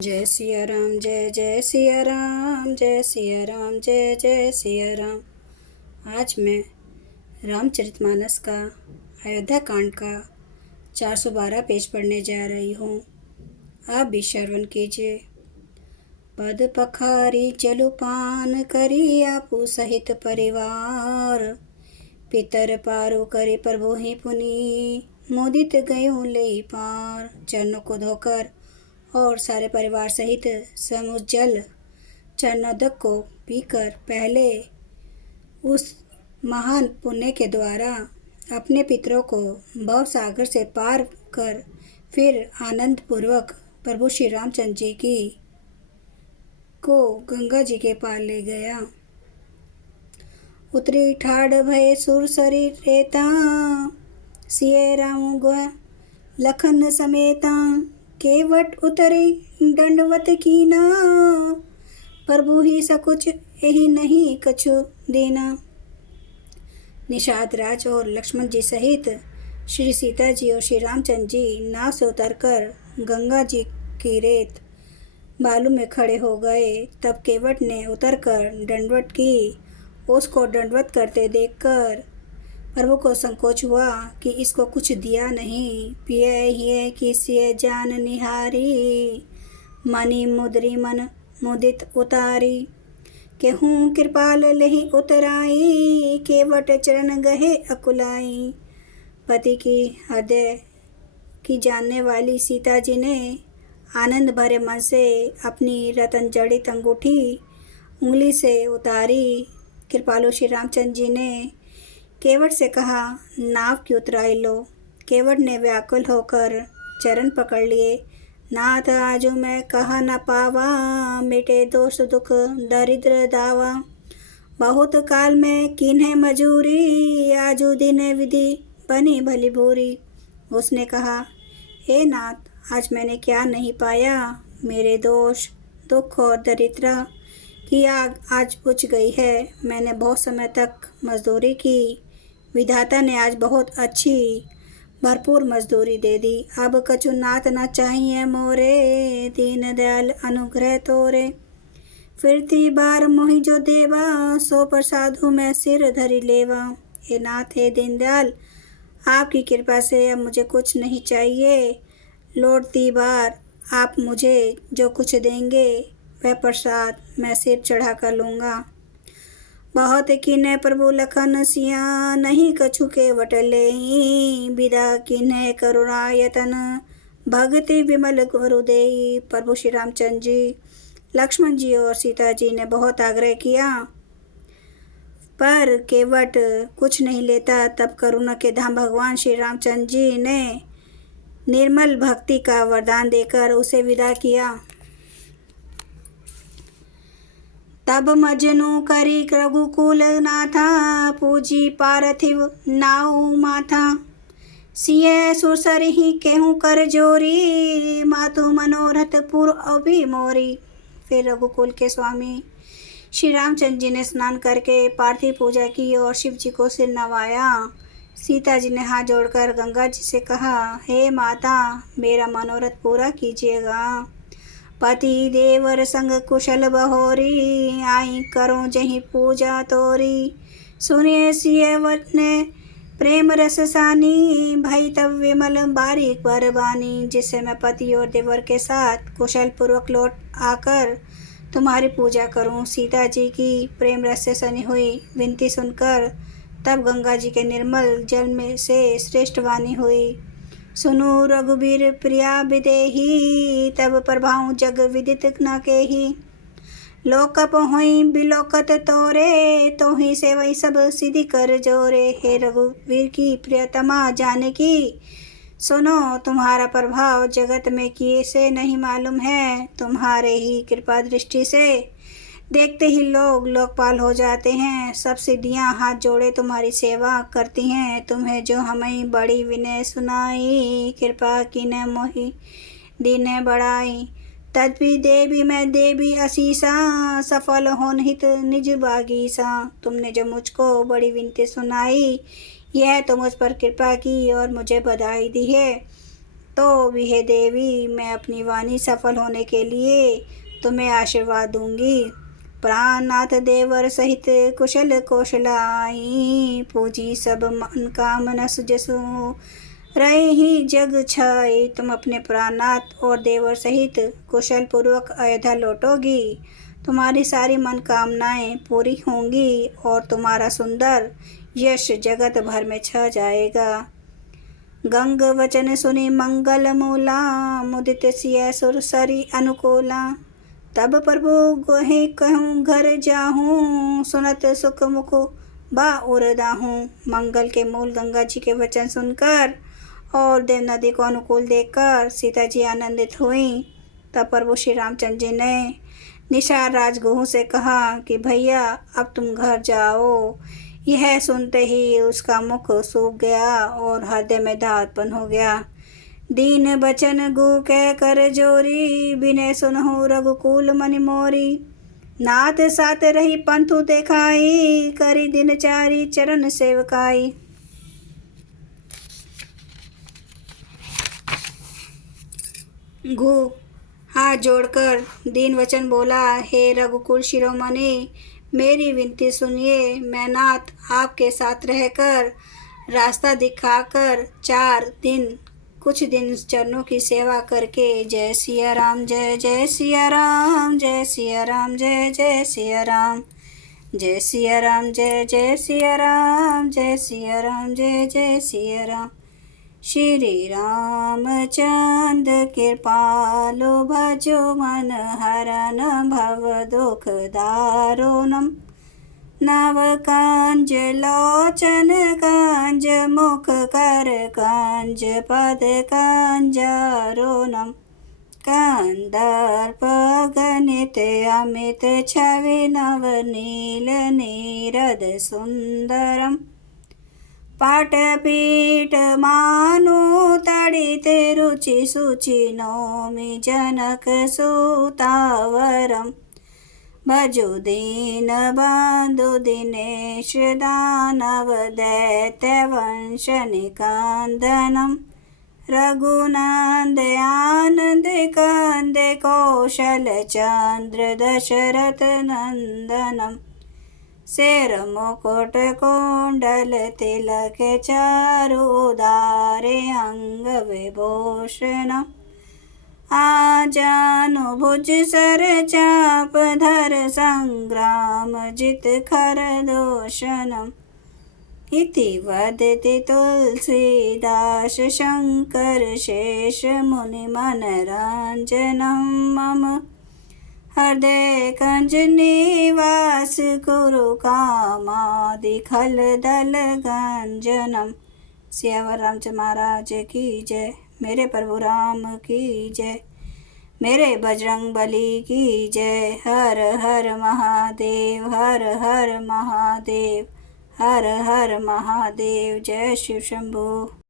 जय सिया राम जय जय सिया राम जय सिया राम जय जय सिया राम। आज मैं रामचरितमानस का अयोध्या कांड का 412 पेज पढ़ने जा रही हूँ। आप भी श्रवण कीजिए। पद पखारी जलुपान करी आपू सहित परिवार, पितर पारु करे प्रभु ही पुनि, मुदित गयो ले पार। चरणों को धोकर और सारे परिवार सहित समुज्जल चरणोदक को पीकर पहले उस महान पुण्य के द्वारा अपने पितरों को भव सागर से पार कर फिर आनंद पूर्वक प्रभु श्री रामचंद्र जी की को गंगा जी के पार ले गया। उतरी ठाड़ भय सुर शरीर रेता, सिए राम गुह लखन समेता, केवट उतरी दंडवत कीना, प्रभु ही सकुच यही नहीं कछु देना। निषाद राज और लक्ष्मण जी सहित श्री सीता जी और श्री रामचंद्र जी नाव से उतरकर गंगा जी की रेत बालू में खड़े हो गए। तब केवट ने उतरकर दंडवत की। उसको दंडवत करते देखकर प्रभु को संकोच हुआ कि इसको कुछ दिया नहीं। पिए ही किसी जान निहारी, मनी मुद्री मन मुदित उतारी, केहूँ कृपाल लही उतराई, केवट चरण गहे अकुलाई। पति की हृदय की जानने वाली सीता जी ने आनंद भरे मन से अपनी रतन जड़ित अंगूठी उंगली से उतारी। कृपालु श्री रामचंद्र जी ने केवट से कहा, नाव की उतराई लो। केवट ने व्याकुल होकर चरण पकड़ लिए। नाथ आजू मैं कहा न पावा, मिटे दोष दुख दरिद्र दावा, बहुत काल में कीन्हे मजूरी, आजू दिन विधि बनी भली भूरी। उसने कहा, हे नाथ, आज मैंने क्या नहीं पाया। मेरे दोष दुख और दरिद्रता की आग आज बुझ गई है। मैंने बहुत समय तक मजदूरी की। विधाता ने आज बहुत अच्छी भरपूर मजदूरी दे दी। अब कछु नाथ न चाहिए मोरे, दीन दयाल अनुग्रह तोरे। फिरती बार मोहि जो देवा, सो प्रसादु मैं सिर धरी लेवा। हे नाथ, हे दीनदयाल, आपकी कृपा से अब मुझे कुछ नहीं चाहिए। लौटती बार आप मुझे जो कुछ देंगे वह प्रसाद मैं सिर चढ़ा कर लूँगा। बहुत कीन्हे प्रभु लखन सिया, नहीं कछु के वटले, विदा कीन्हे करुणा यतन, भक्ति विमल गुरुदेई। प्रभु श्री रामचंद्र जी, लक्ष्मण जी और सीता जी ने बहुत आग्रह किया, पर केवट कुछ नहीं लेता। तब करुणा के धाम भगवान श्री रामचंद्र जी ने निर्मल भक्ति का वरदान देकर उसे विदा किया। तब मजनू करी रघुकुल नाथा, पूजी पार्थिव नाउ माथा, सिय सुरसर ही केहू कर जोरी, मातु मनोरथ पुर अभी मोरी। फिर रघुकुल के स्वामी श्री रामचंद्र जी ने स्नान करके पार्थिव पूजा की और शिव जी को सिर नवाया। सीता जी ने हाथ जोड़कर गंगा जी से कहा, हे माता, मेरा मनोरथ पूरा कीजिएगा। पति देवर संग कुशल बहोरी, आई करो जही पूजा तोरी। सुनिए सियवत ने प्रेम रस सानी, भई तब विमल बारीक बरबानी। जिससे मैं पति और देवर के साथ कुशल पूर्वक लौट आकर तुम्हारी पूजा करूं। सीता जी की प्रेम रस से सनी हुई विनती सुनकर तब गंगा जी के निर्मल जल में से श्रेष्ठ वाणी हुई। सुनो रघुबीर प्रिया विदेही, तब प्रभाऊ जग विदित न केही। लोकप होई बिलोकत तोरे, तो ही से वही सब सिद्धि कर जोरे। हे रघुवीर की प्रियतमा जानकी, सुनो तुम्हारा प्रभाव जगत में किए से नहीं मालूम है। तुम्हारे ही कृपा दृष्टि से देखते ही लोग लोकपाल हो जाते हैं। सब सिद्धियां हाथ जोड़े तुम्हारी सेवा करती हैं। तुम्हें जो हमें बड़ी विनय सुनाई, कृपा की न मोहि दीन बढ़ाई। तद्भी देवी मैं देवी असीसा, सफल होन हित निज बागीसा। तुमने जो मुझको बड़ी विनती सुनाई, यह तो मुझ पर कृपा की और मुझे बधाई दी है। तो भी हे देवी, मैं अपनी वाणी सफल होने के लिए तुम्हें आशीर्वाद दूंगी। प्राणनाथ देवर सहित कुशल कौशलाई, पूजी सब मन कामना सुजसु, रहे ही जग छाई। तुम अपने प्राणनाथ और देवर सहित कुशल पूर्वक अयोध्या लौटोगी, तुम्हारी सारी मनकामनाएं पूरी होंगी और तुम्हारा सुंदर यश जगत भर में छा जाएगा। गंग वचन सुनी मंगल मूला, मुदित सिय सुर सरी अनुकूला। तब प्रभु गोहे कहूँ घर जाहूँ, सुनत सुख मुख बा उरदाहूँ। मंगल के मूल गंगा जी के वचन सुनकर और देव नदी को अनुकूल देखकर सीता जी आनंदित हुई। तब प्रभु श्री रामचंद्र जी ने निषाद राजगुह से कहा कि भैया अब तुम घर जाओ। यह सुनते ही उसका मुख सूख गया और हृदय में दाह उत्पन्न हो गया। दीन बचन गु कह कर जोरी, बिने सुनहु रघुकुल मनि मोरी। नाथ साथ रही पंथु देखाई, करी दिनचारी चरण सेवकाई। गु हाथ जोड़कर दीन वचन बोला, हे रघुकुल शिरोमणि, मेरी विनती सुनिए। मैं नाथ आपके साथ रहकर रास्ता दिखाकर 4 दिन कुछ दिन चरणों की सेवा करके जय सिया राम जय जय सिया राम, जय सिया राम जय जय सिया राम, जय सिया राम जय जय सिया राम, जय सिया राम जय जय सिया राम। श्री रामचंद्र कृपालो भजो मन हरन भव दुख दारुणम। नव कांज लोचन कांज मुख कर कांज पद कांजारुणम। कंदर्प गणित अमित छवि नव नील नीरद सुंदरम। पाटपीठ मानु तड़ित रुचि सुचि नौमि जनक सुतावरम। भजो दीन बंधु दिनेश दानव दैत्य वंश निकंदनम। रघुनंद आनंद कंद कौशल चंद्र दशरथ नंदनम। शेर मुकुट कुंडल तिलक चारु उदारे अंग विभूषणम। आजानु भुज सर चाप धर संग्राम जित खर दूषणम। इति वदति तुलसीदास शंकर शेष मुनि मनरंजनम। मम हृदय कंज निवास कुरु कामादि खल दल गंजनम। सियावर रामचंद्र महाराज की जय। मेरे प्रभु राम की जय। मेरे बजरंग बली की जय। हर हर महादेव, हर हर महादेव, हर हर महादेव। जय शिव शंभु।